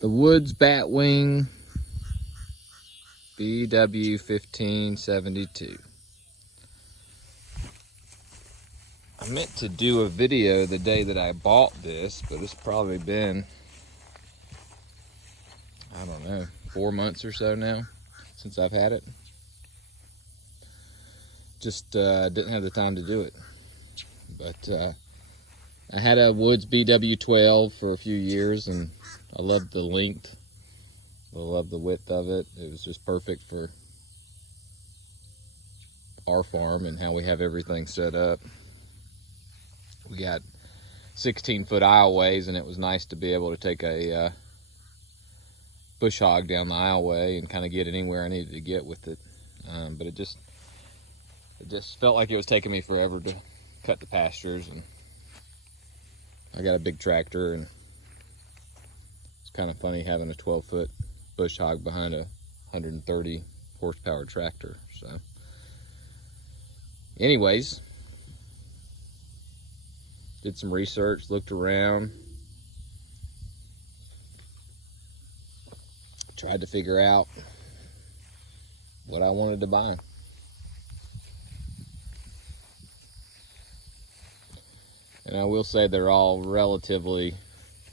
The Woods Batwing BW15.72. I meant to do a video the day that I bought this, but it's probably been, I don't know, 4 months or so now since I've had it. Just didn't have the time to do it. But I had a Woods BW12 for a few years, and I loved the length. I loved the width of it. It was just perfect for our farm and how we have everything set up. We got 16-foot aisleways, and it was nice to be able to take a bush hog down the aisleway and kind of get anywhere I needed to get with it. But it just felt like it was taking me forever to cut the pastures, and I got a big tractor, and it's kind of funny having a 12-foot bush hog behind a 130 horsepower tractor. So anyways, did some research, looked around, tried to figure out what I wanted to buy. And I will say they're all relatively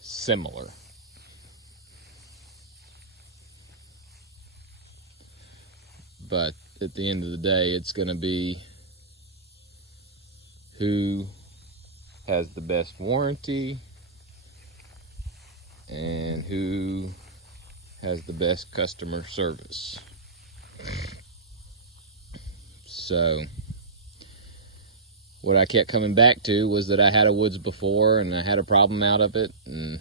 similar. But at the end of the day, it's going to be who has the best warranty and who has the best customer service. So what I kept coming back to was that I had a Woods before and I had a problem out of it, and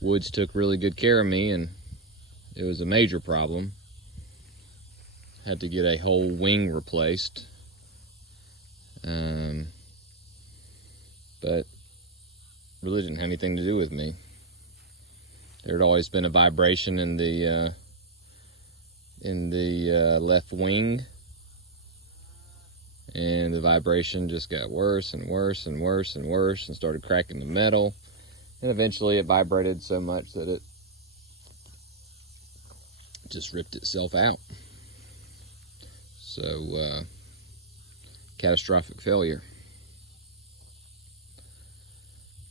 Woods took really good care of me, and it was a major problem. Had to get a whole wing replaced. But really didn't have anything to do with me. There had always been a vibration in the left wing, and the vibration just got worse and worse and worse and worse, and started cracking the metal, and eventually it vibrated so much that it just ripped itself out. So catastrophic failure.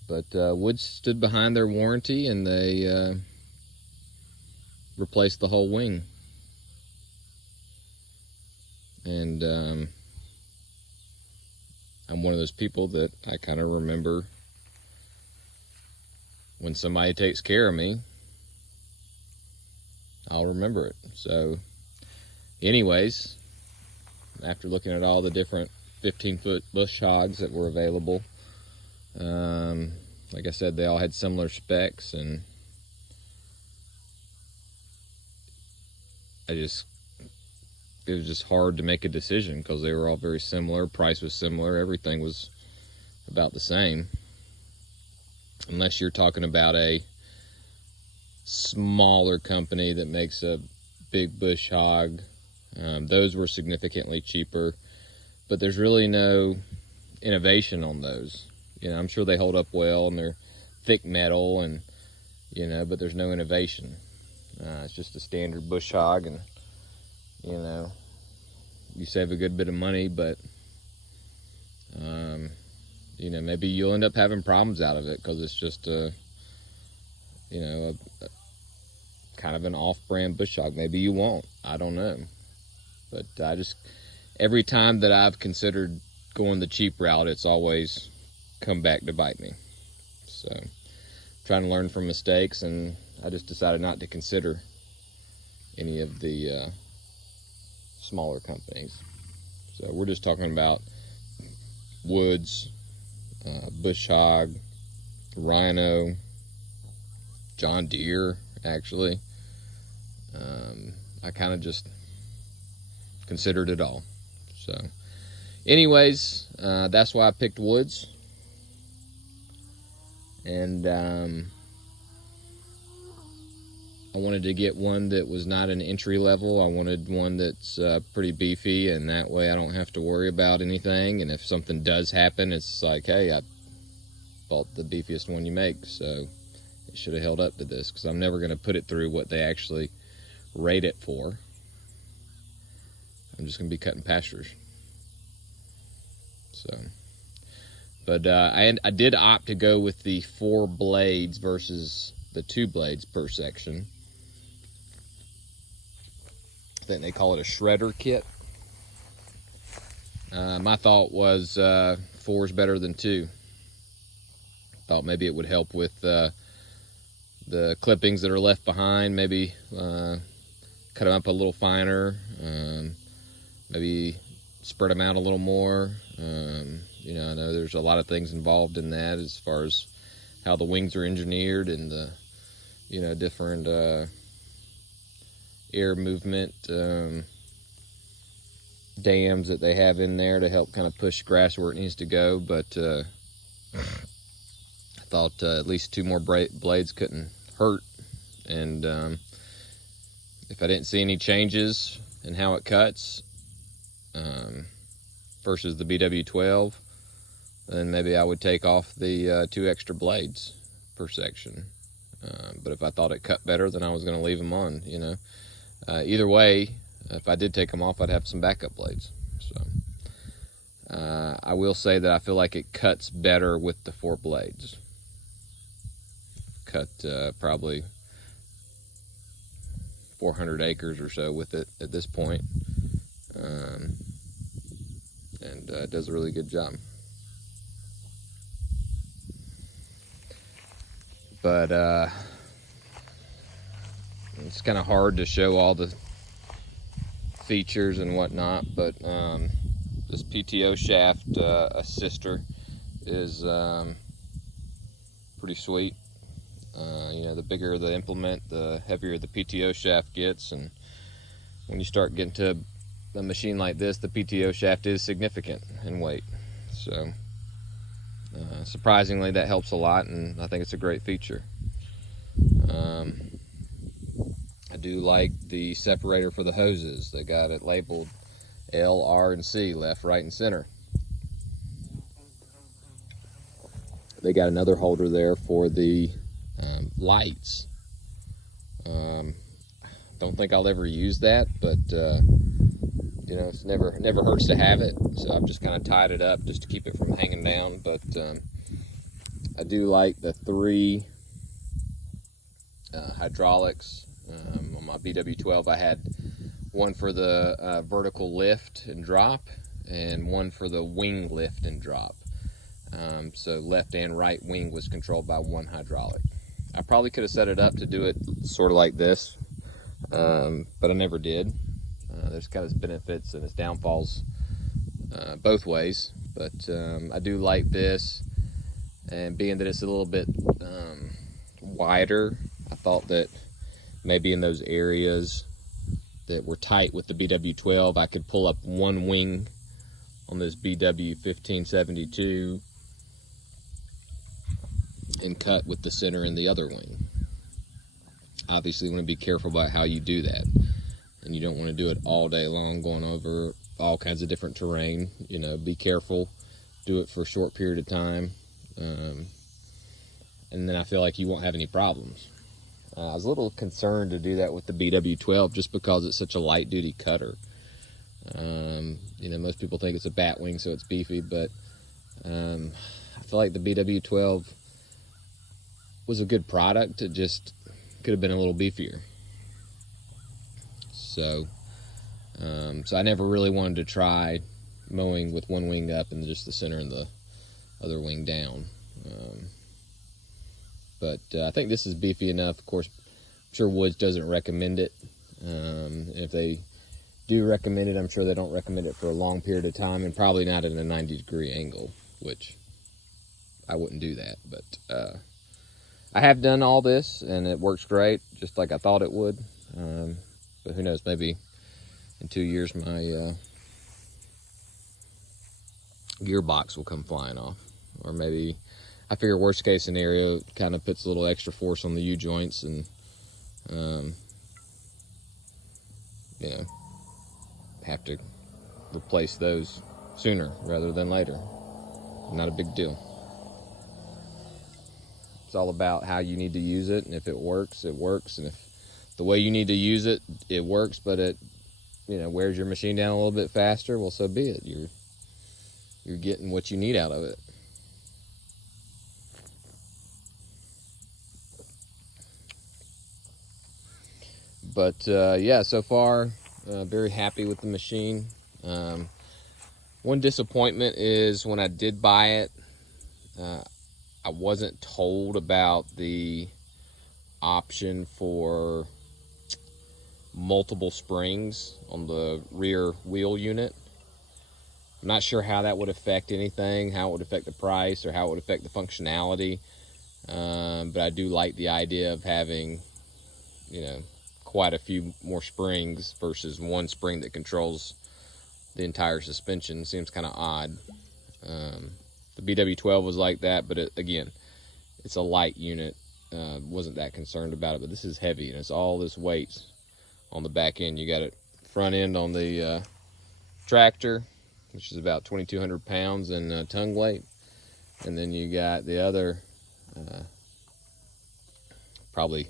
But Woods stood behind their warranty, and they replaced the whole wing. And I'm one of those people that I kind of remember when somebody takes care of me, I'll remember it. So anyways, after looking at all the different 15-foot bush hogs that were available, like I said, they all had similar specs, and it was just hard to make a decision because they were all very similar. Price was similar. Everything was about the same. Unless you're talking about a smaller company that makes a big bush hog. Those were significantly cheaper, but there's really no innovation on those. You know, I'm sure they hold up well, and they're thick metal, and but there's no innovation. It's just a standard bush hog, and you save a good bit of money, but maybe you'll end up having problems out of it because it's just a kind of an off-brand bush hog. Maybe you won't. I don't know. But every time that I've considered going the cheap route, it's always come back to bite me. So trying to learn from mistakes, and I just decided not to consider any of the smaller companies. So we're just talking about Woods, bush hog, Rhino, John Deere, actually. I kind of just considered it all. So anyways, that's why I picked Woods. And I wanted to get one that was not an entry level. I wanted one that's pretty beefy, and that way I don't have to worry about anything. And if something does happen, it's like, hey, I bought the beefiest one you make. So it should have held up to this, because I'm never going to put it through what they actually rate it for. I'm just going to be cutting pastures. So, but I did opt to go with the 4 blades versus the 2 blades per section. I think they call it a shredder kit. My thought was 4 is better than 2. Thought maybe it would help with the clippings that are left behind. Maybe cut them up a little finer. Maybe spread them out a little more. You know, I know there's a lot of things involved in that as far as how the wings are engineered and the, you know, different air movement dams that they have in there to help kind of push grass where it needs to go. But I thought at least 2 more blades couldn't hurt. And if I didn't see any changes in how it cuts versus the BW12, then maybe I would take off the 2 extra blades per section. But if I thought it cut better, then I was going to leave them on, you know. Either way, if I did take them off, I'd have some backup blades. So I will say that I feel like it cuts better with the 4 blades. Cut probably 400 acres or so with it at this point. And it does a really good job. But it's kind of hard to show all the features and whatnot, but this PTO shaft assister is pretty sweet. You know, the bigger the implement, the heavier the PTO shaft gets, and when you start getting to a machine like this, the PTO shaft is significant in weight. So surprisingly, that helps a lot, and I think it's a great feature. I do like the separator for the hoses. They got it labeled L, R, and C, left, right, and center. They got another holder there for the lights. Don't think I'll ever use that, but you know, it's never hurts to have it. So I've just kind of tied it up just to keep it from hanging down. But I do like the 3 hydraulics. On my BW12, I had one for the vertical lift and drop, and one for the wing lift and drop. So left and right wing was controlled by 1 hydraulic. I probably could have set it up to do it sort of like this, but I never did. There's kind of benefits and its downfalls both ways, but I do like this, and being that it's a little bit wider, I thought that maybe in those areas that were tight with the BW12, I could pull up 1 wing on this BW15.72 and cut with the center and the other wing. Obviously, you want to be careful about how you do that, and you don't want to do it all day long going over all kinds of different terrain. You know, be careful, do it for a short period of time, and then I feel like you won't have any problems. I was a little concerned to do that with the BW12 just because it's such a light duty cutter. You know, most people think it's a Batwing, so it's beefy, but I feel like the BW12 was a good product. It just could have been a little beefier. So I never really wanted to try mowing with 1 wing up and just the center and the other wing down. But I think this is beefy enough. Of course, I'm sure Woods doesn't recommend it. If they do recommend it, I'm sure they don't recommend it for a long period of time, and probably not at a 90-degree angle, which I wouldn't do that. But I have done all this, and it works great, just like I thought it would. But who knows, maybe in 2 years my gearbox will come flying off. Or maybe, I figure worst case scenario, it kind of puts a little extra force on the U-joints, and you know, have to replace those sooner rather than later. Not a big deal. It's all about how you need to use it, and if it works, it works, and if the way you need to use it, it works, but it, you know, wears your machine down a little bit faster, well, so be it. You're getting what you need out of it. But yeah, so far, very happy with the machine. One disappointment is when I did buy it, I wasn't told about the option for multiple springs on the rear wheel unit. I'm not sure how that would affect anything, how it would affect the price, or how it would affect the functionality. But I do like the idea of having, you know, quite a few more springs versus one spring that controls the entire suspension. Seems kind of odd. The BW12 was like that, but again, it's a light unit. Wasn't that concerned about it, but this is heavy, and it's all this weight on the back end. You got it front end on the tractor, which is about 2,200 pounds in tongue weight, and then you got the other probably,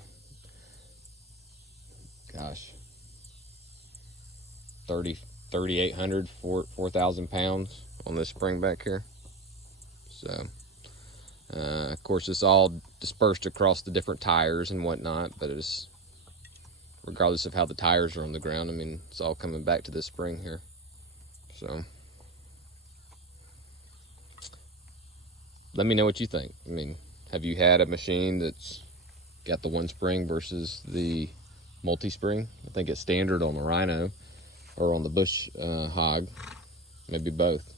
gosh, 3,800, 4,000 pounds on this spring back here. So of course it's all dispersed across the different tires and whatnot, but it's, regardless of how the tires are on the ground, I mean, it's all coming back to this spring here. So let me know what you think. I mean, have you had a machine that's got the one spring versus the multi-spring? I think it's standard on the Rhino or on the Bush Hog, maybe both.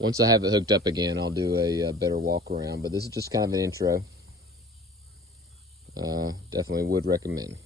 Once I have it hooked up again, I'll do a better walk around, but this is just kind of an intro. Definitely would recommend.